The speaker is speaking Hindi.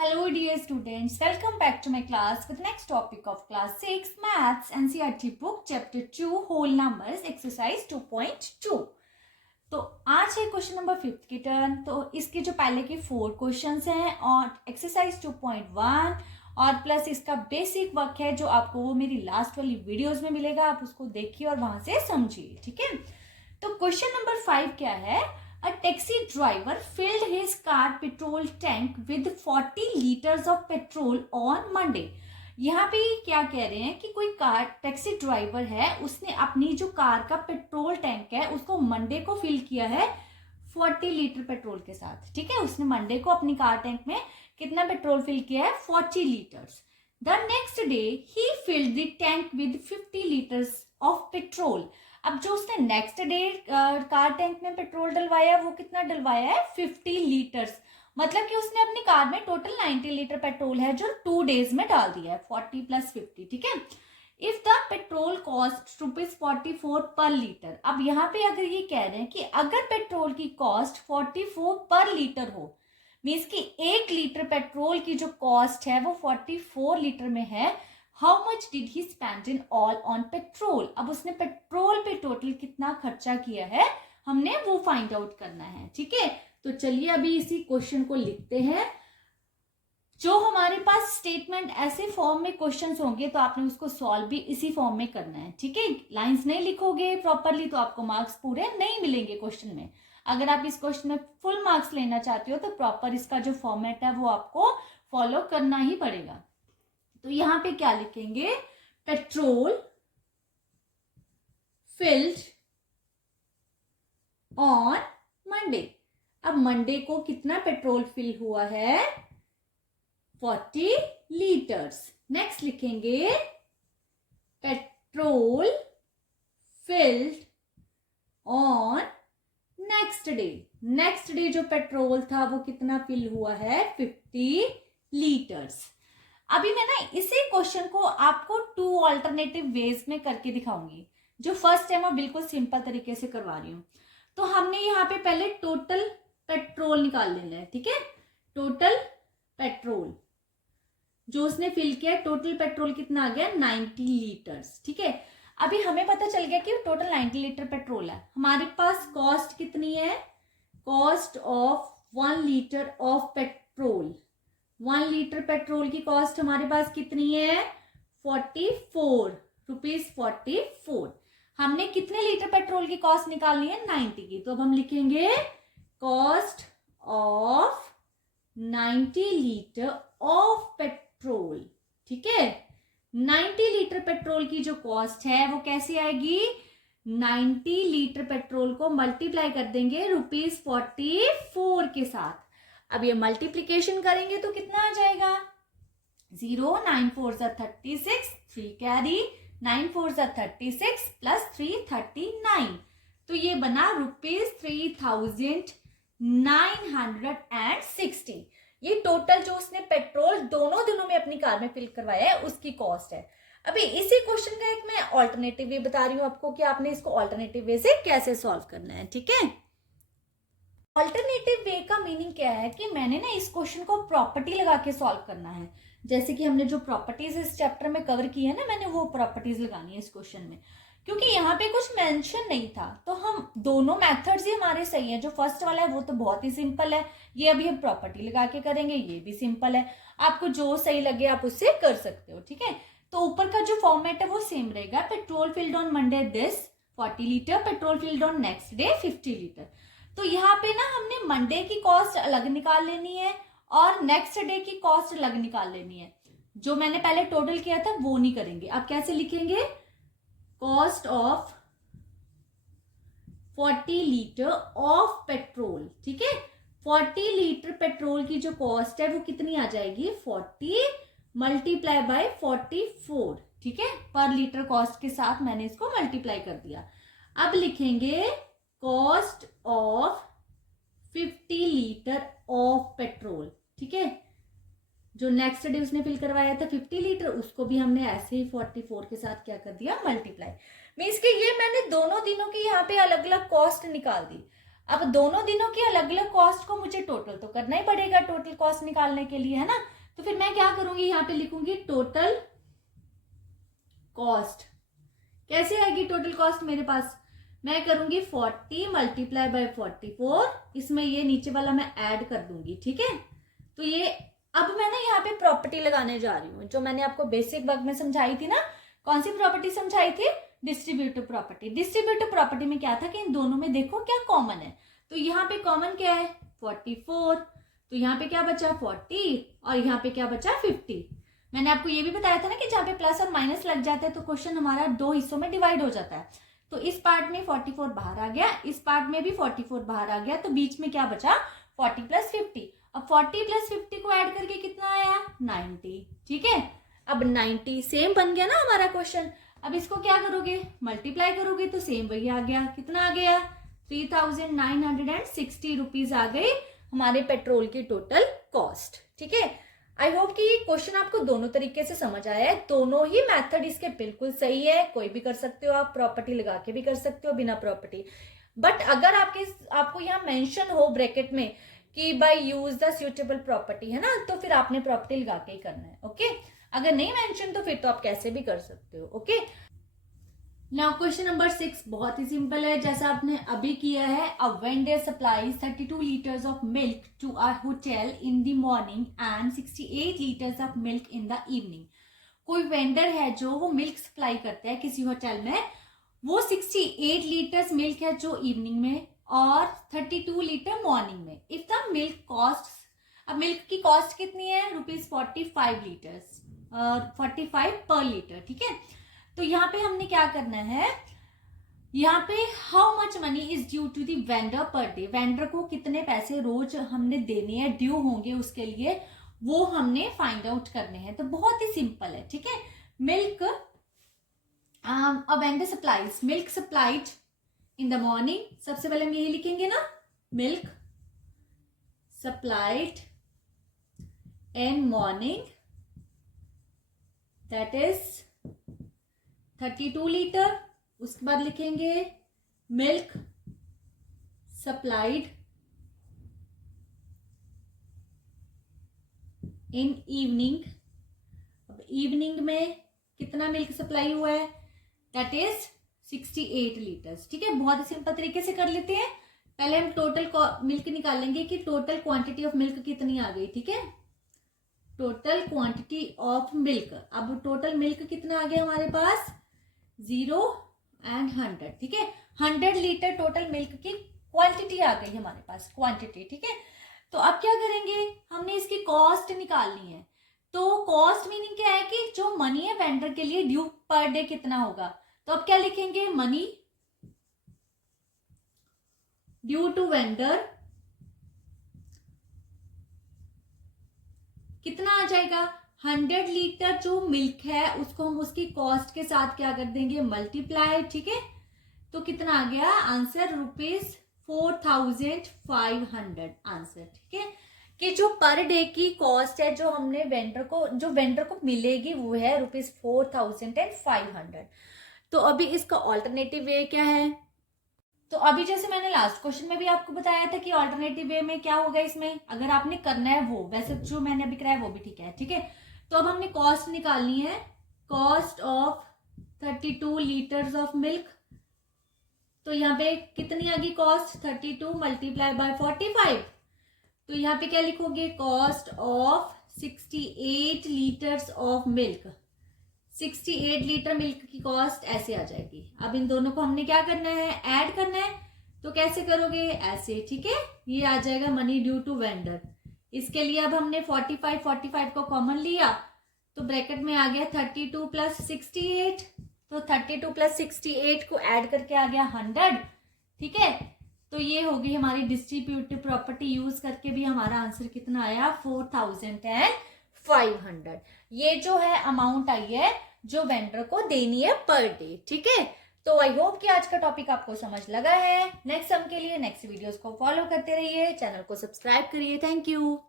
Hello dear students, welcome back to my class with next topic of class 6 maths NCERT book chapter 2 whole numbers exercise 2.2। तो आज है क्वेश्चन नंबर 5 की टर्न। तो इसके जो पहले के 4 क्वेश्चंस हैं और एक्सरसाइज 2.1 और प्लस इसका बेसिक वर्क है जो आपको वो मेरी लास्ट वाली वीडियोस में मिलेगा, आप उसको देखिए और वहां से समझिए। ठीक है, तो क्वेश्चन नंबर 5 क्या है? A taxi driver filled his car petrol tank with 40 liters of petrol on Monday। यहाँ पे क्या कह रहे हैं कि कोई कार टैक्सी ड्राइवर है, उसने अपनी जो कार का पेट्रोल टैंक है उसको मंडे को फिल किया है 40 लीटर पेट्रोल के साथ। ठीक है, उसने मंडे को अपनी कार टैंक में कितना पेट्रोल फिल किया है? 40 litres. The next day he filled the tank with 50 litres of petrol. अब जो उसने नेक्स्ट डे कार टैंक में पेट्रोल डलवाया वो कितना डलवाया है? 50 लीटर्स। मतलब कि उसने अपनी कार में टोटल 90 लीटर पेट्रोल है जो 2 डेज में डाल दिया है, 40 + 50। ठीक है, इफ द पेट्रोल कॉस्ट ₹44 पर लीटर। अब यहाँ पे अगर ये कह रहे हैं कि अगर पेट्रोल की कॉस्ट 44 पर लीटर हो, मीन्स कि 1 लीटर पेट्रोल की जो कॉस्ट है वो 44 लीटर में है, how much did he spend in all on petrol. अब उसने पेट्रोल पे टोटल कितना खर्चा किया है हमने वो फाइंड आउट करना है। ठीक है, तो चलिए अभी इसी क्वेश्चन को लिखते हैं। जो हमारे पास स्टेटमेंट ऐसे फॉर्म में क्वेश्चंस होंगे तो आपने उसको सॉल्व भी इसी फॉर्म में करना है। ठीक है, लाइंस नहीं लिखोगे प्रॉपरली तो आपको मार्क्स पूरे नहीं मिलेंगे क्वेश्चन में। अगर आप इस क्वेश्चन में फुल मार्क्स लेना चाहते हो तो प्रॉपर इसका जो फॉर्मेट है वो आपको फॉलो करना ही पड़ेगा। तो यहां पे क्या लिखेंगे? Petrol field on Monday. अब मंडे को कितना पेट्रोल फिल हुआ है? 40 लीटर्स। नेक्स्ट लिखेंगे petrol field on next day. Next day जो पेट्रोल था वो कितना फिल हुआ है? 50 लीटर्स। अभी मैं ना इसी क्वेश्चन को आपको 2 ऑल्टरनेटिव वेज में करके दिखाऊंगी। जो फर्स्ट है मैं बिल्कुल सिंपल तरीके से करवा रही हूं। तो हमने यहाँ पे पहले टोटल पेट्रोल निकाल लेना है। ठीक है, टोटल पेट्रोल जो उसने फिल किया, टोटल पेट्रोल कितना आ गया? 90 लीटर्स। ठीक है, अभी हमें पता चल गया कि टोटल 90 लीटर पेट्रोल है। हमारे पास कॉस्ट कितनी है? Cost of 1 litre of petrol. 1 litre petrol की कॉस्ट हमारे पास कितनी है? 44 रुपीज 44। हमने कितने लीटर पेट्रोल की कॉस्ट निकालनी है? 90 की। तो अब हम लिखेंगे cost of 90 litre of petrol. ठीक है, 90 लीटर पेट्रोल की जो कॉस्ट है वो कैसी आएगी? 90 लीटर पेट्रोल को मल्टीप्लाई कर देंगे ₹44 के साथ। अब ये मल्टीप्लीकेशन करेंगे तो कितना आ जाएगा? 0 9 4 36, 3 कैरी, 9 4 36 प्लस 3 39। तो ये बना ₹3960। ये टोटल जो उसने पेट्रोल दोनों दिनों में अपनी कार में फिल करवाया है उसकी कॉस्ट है। अभी इसी क्वेश्चन का एक मैं ऑल्टरनेटिव वे बता रही हूँ आपको कि आपने इसको ऑल्टरनेटिव वे से कैसे सॉल्व करना है। ठीक है, ऑल्टरनेटिव वे का मीनिंग क्या है कि मैंने ना इस क्वेश्चन को प्रॉपर्टी लगा के सॉल्व करना है। जैसे कि हमने जो प्रॉपर्टीज इस चैप्टर में कवर की है ना, मैंने वो प्रॉपर्टीज लगानी है इस क्वेश्चन में, क्योंकि यहाँ पे कुछ मेंशन नहीं था। तो हम दोनों मेथड्स ही हमारे सही है। जो फर्स्ट वाला है वो तो बहुत ही सिंपल है, ये अभी हम प्रॉपर्टी लगा के करेंगे, ये भी सिंपल है। आपको जो सही लगे आप उससे कर सकते हो। ठीक है, तो ऊपर का जो फॉर्मेट है वो सेम रहेगा। Petrol field on Monday this 40 litre, petrol field on next day 50 litre. तो यहाँ पे ना हमने मंडे की कॉस्ट अलग निकाल लेनी है और नेक्स्ट डे की कॉस्ट अलग निकाल लेनी है। जो मैंने पहले टोटल किया था वो नहीं करेंगे। अब कैसे लिखेंगे? Cost of 40 litre of petrol. ठीक है, 40 लीटर पेट्रोल की जो कॉस्ट है वो कितनी आ जाएगी? 40 मल्टीप्लाई बाय 44। ठीक है, पर लीटर कॉस्ट के साथ मैंने इसको मल्टीप्लाई कर दिया। अब लिखेंगे cost of 50 litre of petrol. ठीक है, जो नेक्स्ट डे उसने फिल करवाया था 50 लीटर उसको भी हमने ऐसे ही 44 के साथ क्या कर दिया? मल्टीप्लाई। मीन्स कि ये मैंने दोनों दिनों की यहाँ पे अलग अलग कॉस्ट निकाल दी। अब दोनों दिनों की अलग अलग कॉस्ट को मुझे टोटल तो करना ही पड़ेगा टोटल कॉस्ट निकालने के लिए, है ना। तो फिर मैं क्या करूंगी, यहाँ पे लिखूंगी टोटल कॉस्ट। कैसे आएगी टोटल कॉस्ट मेरे पास, मैं करूंगी 40 मल्टीप्लाई बाय 44, इसमें ये नीचे वाला मैं ऐड कर दूंगी, ठीक है। तो ये अब मैं ना यहाँ पे प्रॉपर्टी लगाने जा रही हूँ, जो मैंने आपको बेसिक वर्क में समझाई थी ना। कौन सी प्रॉपर्टी समझाई थी, डिस्ट्रीब्यूटिव प्रॉपर्टी। डिस्ट्रीब्यूटिव प्रॉपर्टी में क्या था कि इन दोनों में देखो क्या कॉमन है, तो यहाँ पे कॉमन क्या है 44, तो यहाँ पे क्या बचा 40 और यहाँ पे क्या बचा 50। मैंने आपको ये भी बताया था ना कि जहाँ पे प्लस और माइनस लग जाता है तो क्वेश्चन हमारा दो हिस्सों में डिवाइड हो जाता है। तो इस पार्ट में 44 बाहर आ गया, इस पार्ट में भी 44 बाहर आ गया, तो बीच में क्या बचा 40 प्लस 50। अब 40 प्लस 50 को ऐड करके कितना आया 90, ठीक है। अब 90 सेम बन गया ना हमारा क्वेश्चन। अब इसको क्या करोगे, मल्टीप्लाई करोगे तो सेम वही आ गया, कितना आ गया 3960 रुपीज आ गई हमारे पेट्रोल की टोटल कॉस्ट, ठीक है। आई होप कि ये क्वेश्चन आपको दोनों तरीके से समझ आया है। दोनों ही मेथड इसके बिल्कुल सही है, कोई भी कर सकते हो आप, प्रॉपर्टी लगा के भी कर सकते हो बिना प्रॉपर्टी। बट अगर आपको यहाँ मेंशन हो ब्रैकेट में कि by use the suitable property, है ना, तो फिर आपने प्रॉपर्टी लगा के ही करना है, ओके। अगर नहीं मेंशन तो फिर तो आप कैसे भी कर सकते हो, ओके। नाउ क्वेश्चन नंबर 6 बहुत ही सिंपल है, जैसा आपने अभी किया है। A vendor supplies 32 litres of milk to a hotel in the morning and 68 litres of milk in the evening. कोई वेंडर है जो वो मिल्क सप्लाई करता है किसी होटल में, वो 68 लीटर्स मिल्क है जो इवनिंग में और 32 लीटर मॉर्निंग में। इफ द मिल्क कॉस्ट, अब मिल्क की कॉस्ट कितनी है ₹45 लीटर्स, 45 पर लीटर, ठीक है। तो यहाँ पे हमने क्या करना है, यहाँ पे how much money is due to the vendor per day, vendor को कितने पैसे रोज हमने देने हैं, ड्यू होंगे उसके लिए, वो हमने फाइंड आउट करने हैं। तो बहुत ही सिंपल है, ठीक है। Milk, a vendor supplies, milk supplied in the morning, सबसे पहले हम यही लिखेंगे ना, milk supplied in morning, that is 32 litre. उसके बाद लिखेंगे मिल्क सप्लाइड इन इवनिंग। अब इवनिंग में कितना मिल्क सप्लाई हुआ है, दैट इज 68 लीटर्स, ठीक है। बहुत ही सिंपल तरीके से कर लेते हैं। पहले हम टोटल मिल्क निकालेंगे कि टोटल क्वांटिटी ऑफ मिल्क कितनी आ गई, ठीक है। टोटल क्वांटिटी ऑफ मिल्क, अब टोटल मिल्क कितना आ गया हमारे पास 0 एंड 100, ठीक है। 100 लीटर टोटल मिल्क की क्वांटिटी आ गई हमारे पास, क्वांटिटी, ठीक है। तो अब क्या करेंगे, हमने इसकी कॉस्ट निकालनी है। तो कॉस्ट मीनिंग क्या है कि जो मनी है वेंडर के लिए ड्यू पर डे कितना होगा। तो अब क्या लिखेंगे, मनी ड्यू टू वेंडर कितना आ जाएगा, 100 लीटर जो मिल्क है उसको हम उसकी कॉस्ट के साथ क्या कर देंगे, मल्टीप्लाई, ठीक है। तो कितना आ गया आंसर, ₹4500 आंसर, ठीक है। कि जो पर डे की कॉस्ट है जो हमने वेंडर को मिलेगी वो है ₹4500। तो अभी इसका ऑल्टरनेटिव वे क्या है, तो अभी जैसे मैंने लास्ट क्वेश्चन में भी आपको बताया था कि ऑल्टरनेटिव वे में क्या होगा, इसमें अगर आपने करना है वो, वैसे जो मैंने अभी कराया वो भी ठीक है, ठीक है। तो अब हमने कॉस्ट निकालनी है, cost of 32 litres of milk. तो यहाँ पे कितनी आ गई कॉस्ट, 32 मल्टीप्लाई बाय 45। तो यहाँ पे क्या लिखोगे, cost of 68 litres of milk, 68 litre milk की कॉस्ट ऐसे आ जाएगी। अब इन दोनों को हमने क्या करना है, ऐड करना है। तो कैसे करोगे, ऐसे, ठीक है। ये आ जाएगा मनी ड्यू टू वेंडर। इसके लिए अब हमने 45 को कॉमन लिया तो ब्रैकेट में आ गया 32 प्लस 68। तो 32 प्लस 68 को ऐड करके आ गया 100, ठीक है। तो ये होगी हमारी डिस्ट्रीब्यूटिव प्रॉपर्टी यूज करके भी हमारा आंसर कितना आया, 4500। ये जो है अमाउंट आई है जो वेंडर को देनी है पर डे, ठीक है। तो आई होप कि आज का टॉपिक आपको समझ लगा है। नेक्स्ट सम के लिए नेक्स्ट वीडियोस को फॉलो करते रहिए, चैनल को सब्सक्राइब करिए। Thank you.